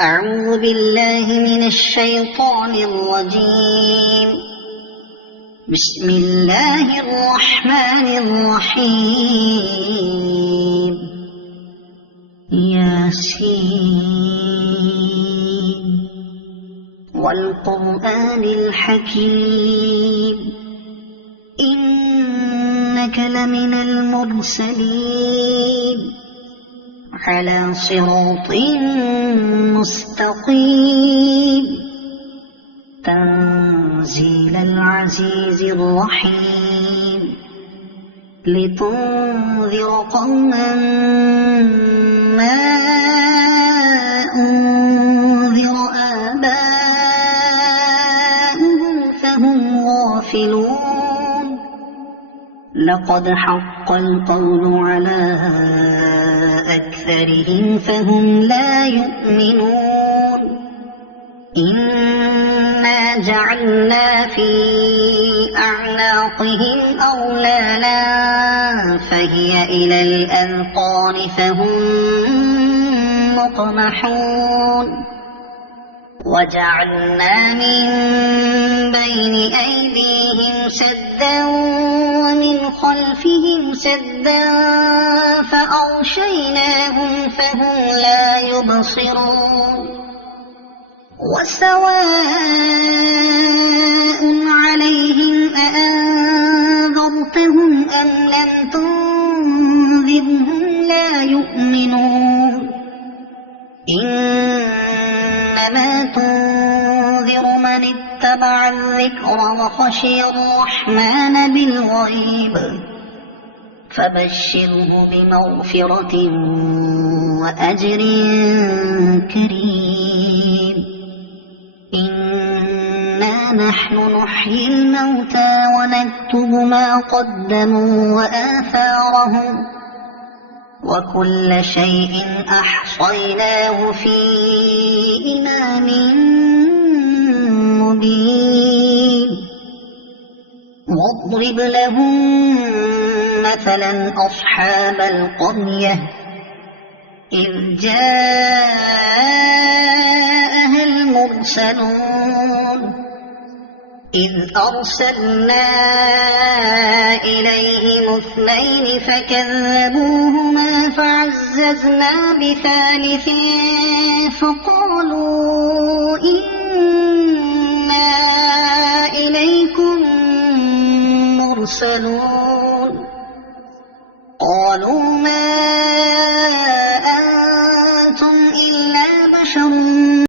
أعوذ بالله من الشيطان الرجيم. بسم الله الرحمن الرحيم. ياسين والقرآن الحكيم إنك لمن المرسلين على صراط مستقيم تنزيل العزيز الرحيم لتنذر قوما ما أنذر آباؤهم فهم غافلون. لقد حق القول على أكثرهم فهم لا يؤمنون. إنا جعلنا في أعناقهم أغلالا فهي إلى الأذقان فهم مقمحون. وجعلنا من بين أيديهم سدا ومن خلفهم سدا فأغشيناهم فهم لا يبصرون. وسواء عليهم أأنذرتهم أم لم تنذرهم لا يؤمنون. إنما تنذر من اتبع الذكر وخشي الرحمن بالغيب فبشره بمغفرة وأجر كريم. إنا نحن نحيي الموتى ونكتب ما قدموا وآثارهم وكل شيء أحصيناه في إمام مبين. واضرب لهم مثلا أصحاب القرية إذ جاءها المرسلون إذ أرسلنا إليهم 2 فكذبوهما فعززنا بثالث فقالوا إنا إليكم مرسلون. قالوا ما أنتم إلا بشر